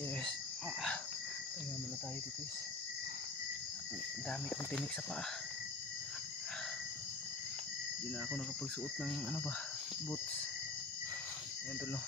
Yes. Tingnan muna tayo dito guys. Dami kong tinik sa paa. Hindi na ako nakapagsuot ng ano ba, boots. Ayan tol no.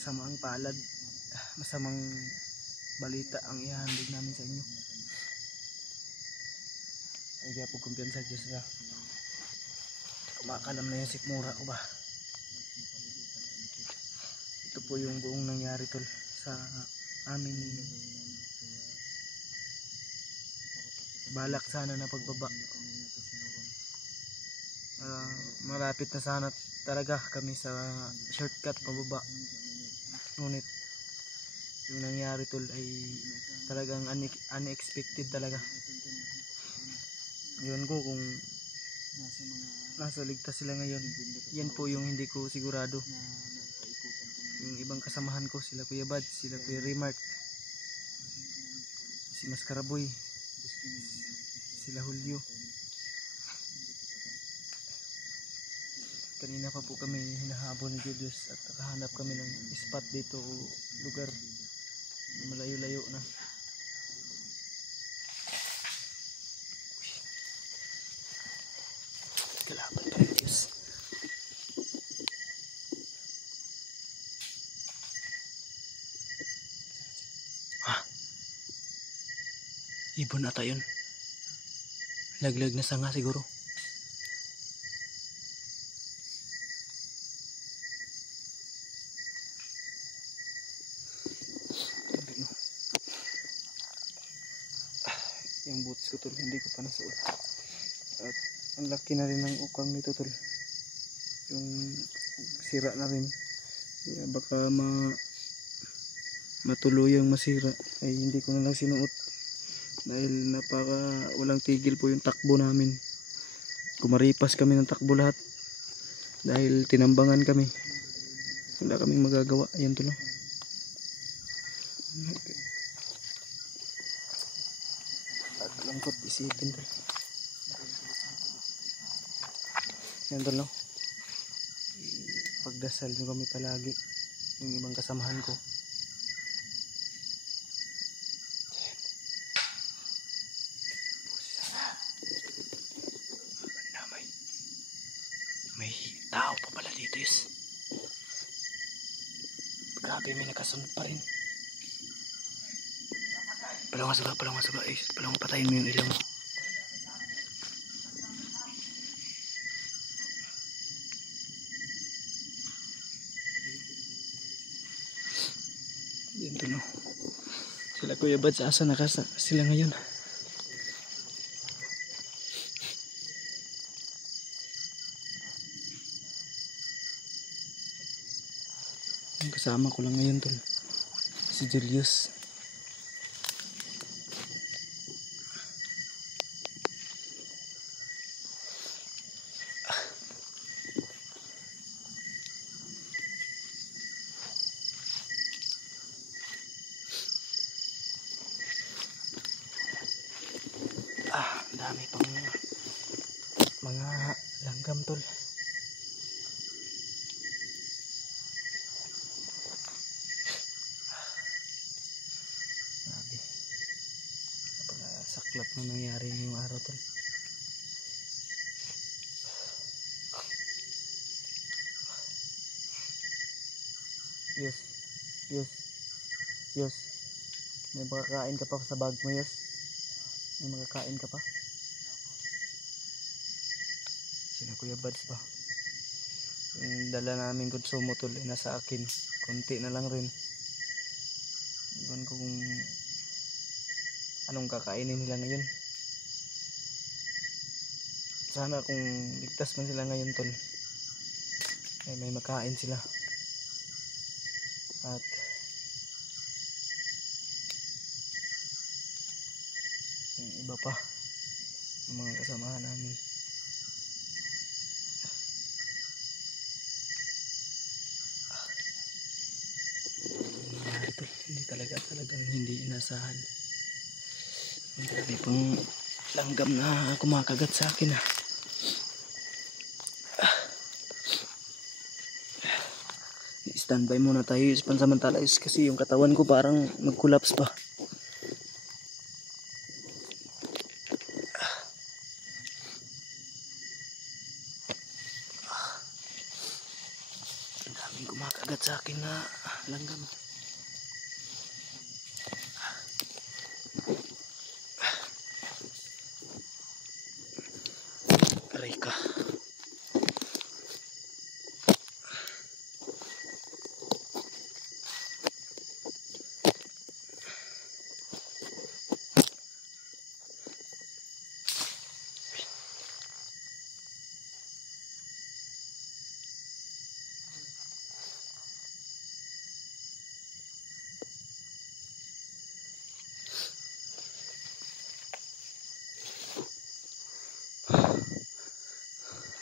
Kasamaang palad, masamang balita ang ihahandog namin sa inyo. Ay kaya po kumpiyansa Diyos na. Kumakalam na yung sikmura ko ba. Ito po yung buong nangyari tol sa aming balak sana na pagbaba. Malapit na sana talaga kami sa shortcut pababa, ngunit yung nangyari tol ay talagang unexpected talaga. Yun ko kung nasa ligtas sila ngayon, yan po yung hindi ko sigurado. Yung ibang kasamahan ko, sila Kuya Bad, sila Kuya Remark, si Maskaraboy, sila Julio. Kanina pa po kami hinahabol ni Julius at nakahanap kami ng spot dito o lugar malayo-layo na. Kalaban pa rin Diyos. Ibon ata yun. Laglag na sanga siguro. Yung boots ko tol, hindi ko pa nasuot. At ang laki na rin ng ukang nito tol. Yung sira na rin. Kaya baka matuluyang masira ay hindi ko na lang sinuot. Dahil napaka walang tigil po yung takbo namin. Kumaripas kami ng takbo lahat. Dahil tinambangan kami. Wala kaming magagawa. Ayan tol. At lungkot isipin tol. Ayan tol no. Pagdasal nyo kami palagi. Yung ibang kasamahan ko. May tao pa pala dito yus. Grabe, may nakasunod pa rin. Palang masuga. Palang patayin mo yung ilaw mo. Yan to no. Sila Kuya Bad sa asa nakasa sila ngayon. Yung kasama ko lang ngayon tol, si Julius. Dami pang mga langgam tol. Grabe. Napaka-saklap na nangyari ngayong araw tol. Yes. May makakain ka pa sa bag mo, yes? May makakain ka pa? Sila Kuya Bads ba? Yung dala namin konsumo tol ay nasa akin. Konti na lang rin. Iwan ko kung anong kakainin nila ngayon. Sana kung ligtas man sila ngayon tol, ay may makain sila. At yung iba pa, yung mga kasamahan namin. Hindi talagang hindi inasahan. Ang grabe pang langgam na kumakagat sa akin Standby muna tayo is pansamantala is kasi yung katawan ko parang mag-collapse pa. Ang daming kumakagat sa akin na langgam. Aray ka.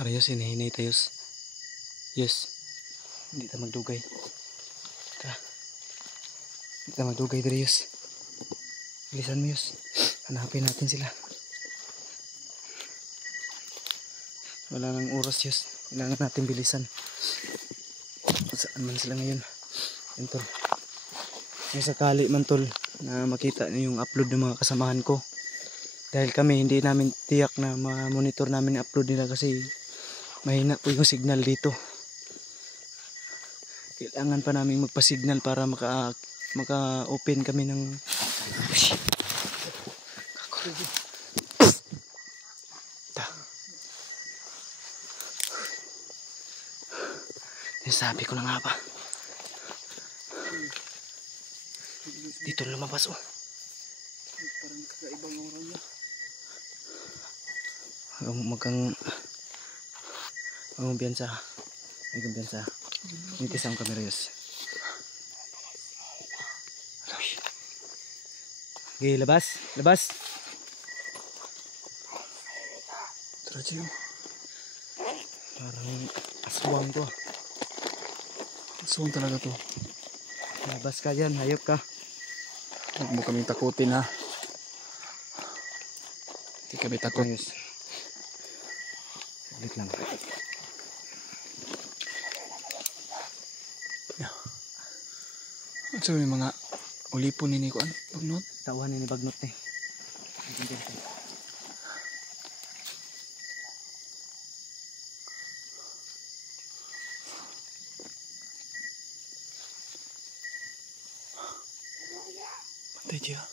Parehas hinahinay tayo. Yes. Hindi tayo magdugay. Hindi tayo magdugay dito, Yus. Bilisan mo, Yus. Hanapin natin sila. Wala nang oras, Yus. Kailangan natin bilisan. Saan man sila ngayon? Yan, tol. May sakali man, tol, na makita niyo yung upload ng mga kasamahan ko. Dahil kami hindi namin tiyak na ma-monitor namin yung upload nila kasi mahina po yung signal dito. Kailangan pa namin magpa-signal para maka-open kami ng sabi ko na nga ba dito lumabas, oh. Parang kakaibang aura niya. Kumbiyansa. Ay, kumbiyansa. Nitis ang kamera, Yus. Okay, labas. Labas. Tara, Jiyo. Parang aswang to. Aswang talaga to. Labas ka dyan. Hayop ka. Huwag mo kaming takutin, ha. Hindi kami takot. Ayos. Saglit lang. So may mga ulipon ni Kuan, bagnot. Tauhan ni bagnot ni. Pantay siya.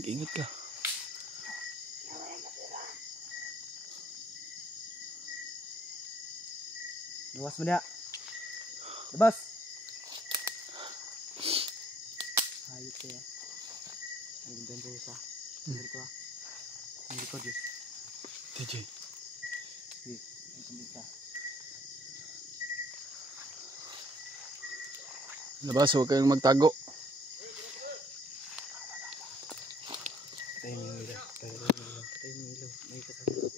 Mag-ingat ka. Luwas mo dia. Labas. Hayop siya. Ay, ganda isa. Dito ah. Hindi ko dis. TJ. Di, dito. Labas, huwag kayong magtago. Tayo mo yung ilaw. Tayo mo yung ilaw. May kasama. Yung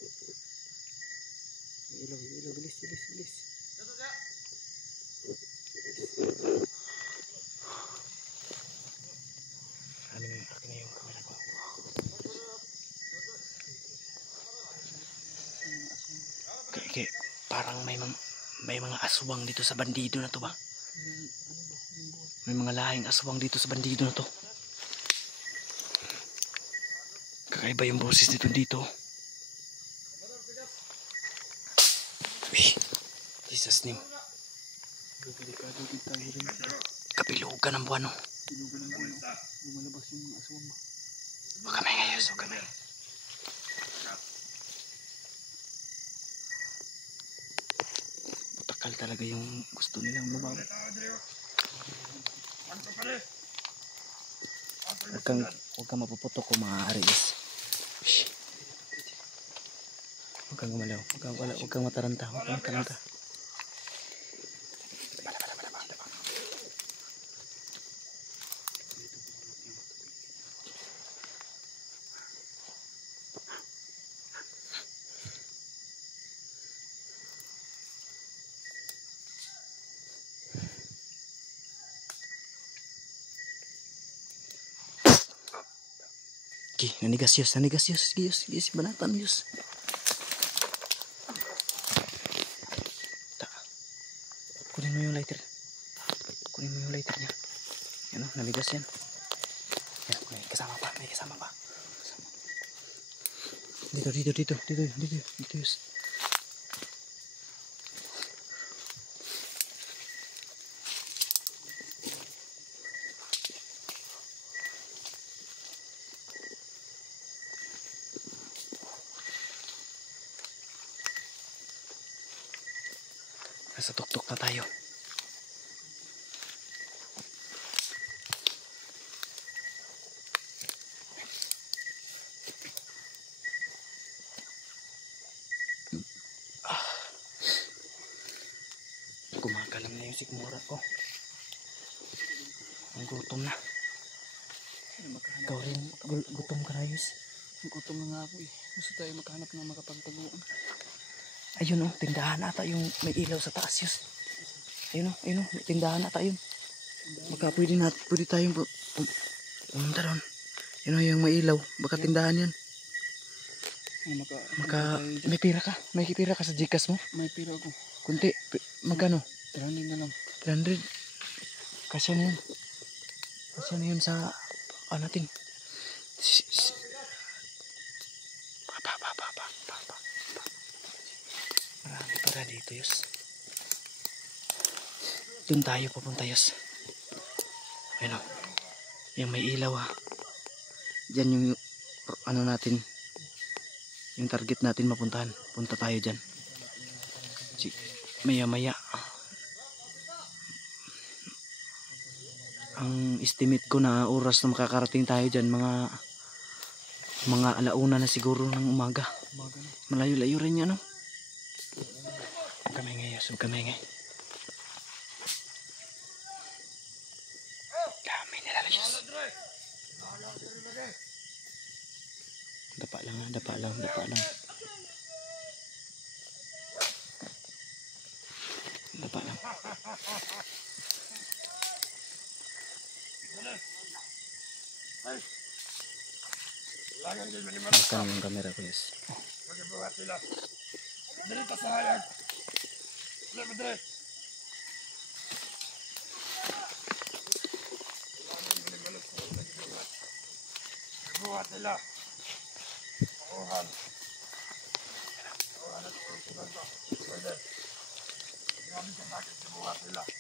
ilaw. Bilis. Ano yung akin na yung camera ko. Okay, parang may mga aswang dito sa bandido na to ba? May mga lahing aswang dito sa bandido na to. Kakaiba yung boses nito dito. Jesus name. Kapilugan ng buwan, no? Lumalabas yung mga aswang. Huwag kami ngayos, huwag kami. Takal talaga yung gusto nilang mabawi. Huwag kang mapuputok kung maaari, yes. Huwag kang gumalaw. Huwag kang mataranta. Okay, nanigas Yus. Banatan Yus. Kunin mo yung lighter. Kunin mo yung lighter niya. Yan o, naligas yan. Yan, may kasama pa. May kasama pa. Dito. Yus. Nasa tuktok na tayo. Kumakalam na yung sikmura ko. Ang gutom na. Ikaw rin, gutom ka na, Yus. Gutom na nga ako eh. Gusto tayo makahanap ng makapagtaguan. Ayun o, tindahan ata yung may ilaw sa taas, Yus. Ayun o, may tindahan ata yun. Baka pwede tayong pumunta ron. Yun o, yung may ilaw. Baka tindahan yan. May pira ka? May pira ka sa Gcash mo? May pira ako. Kunti. Magkano? 300 na lang. 300. Kasya na yun. Kasya na yun sa natin. Marami para dito, Yus. Doon tayo pupunta, Yus. Ayun o. Yung may ilaw ha. Diyan yung natin. Yung target natin mapuntahan. Punta tayo dyan. Maya ang estimate ko na oras na makakarating tayo dyan mga alauna na siguro ng umaga. Malayo-layo rin yan, no? Huwag kami ngay, Yus. Huwag kami ngay. Dami nila, Yus. Dapa lang. Makan yung kamera ko, Yus.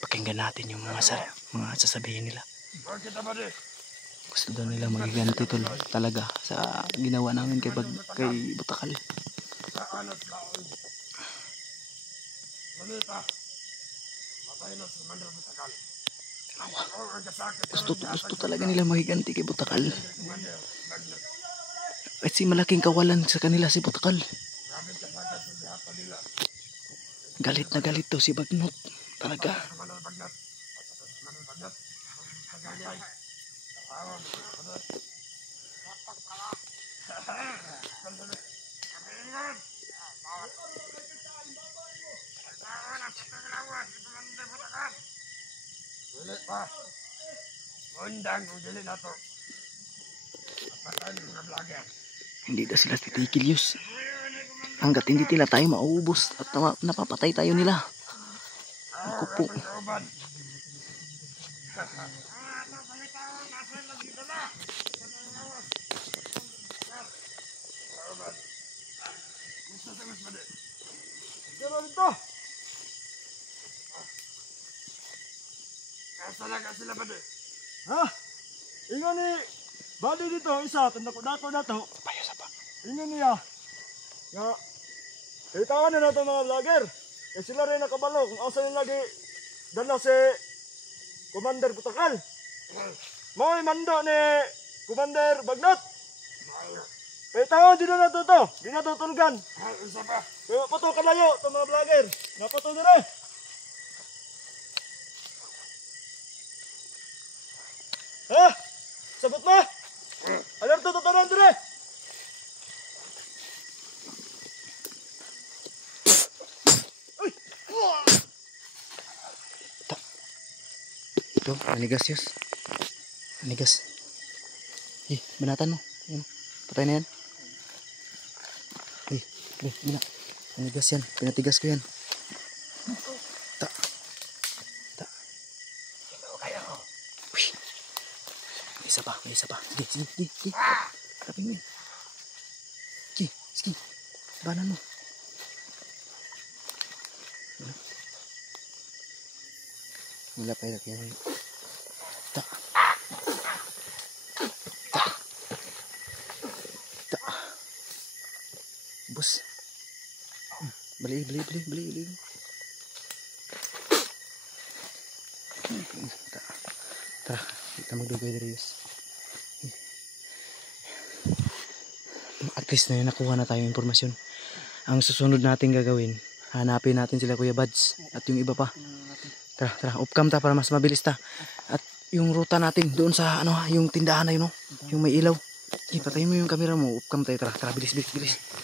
Pakinggan natin yung mga sasabihin nila. Gusto daw nila magiganti tol talaga sa ginawa namin kay Butakal. Gusto talaga nila magiganti kay Butakal. Kasi malaking kawalan sa kanila si Butakal. Galit na galit daw si Bagnot. Talaga. Hindi na sila titigil, Yus. Hanggat hindi nila tayo maubos at napapatay tayo nila. Ako po. Ha? Ingon ni bali dito isa tanda ko dato. Payos pa. Ingon niya. Nga itawan na nato mga vlogger. Eh sila rin nakabalo kung asa nila lagi dala si Commander Butakal. Mo'y mando ni Commander Bagnot. Itawan dito na to. Di na tutulgan. Kaya patol kalayo to mga vlogger. Napatol dire. Ha? Sabot mo? Alerto to tanan dire. Ito, manigas, Yus. Manigas. Banatan mo. Yan. Patay na yan. Manigas yan. Pinatigas ko yan. Sige, sige, sige, sige. Kaping mo yun. Sige, sige. Banan mo. Wala pa yun. Ta. Ta. Ta. Bus. Bali. Tara, kita magdugay dari yes. At least na nakuha na tayong impormasyon. Ang susunod natin gagawin, hanapin natin sila Kuya Bads at yung iba pa. Tara, upcam ta para mas mabilis ta. At yung ruta natin doon sa yung tindahan na yun, no? Yung may ilaw. Patayin mo yung camera mo, upcam tayo. Tara, bilis.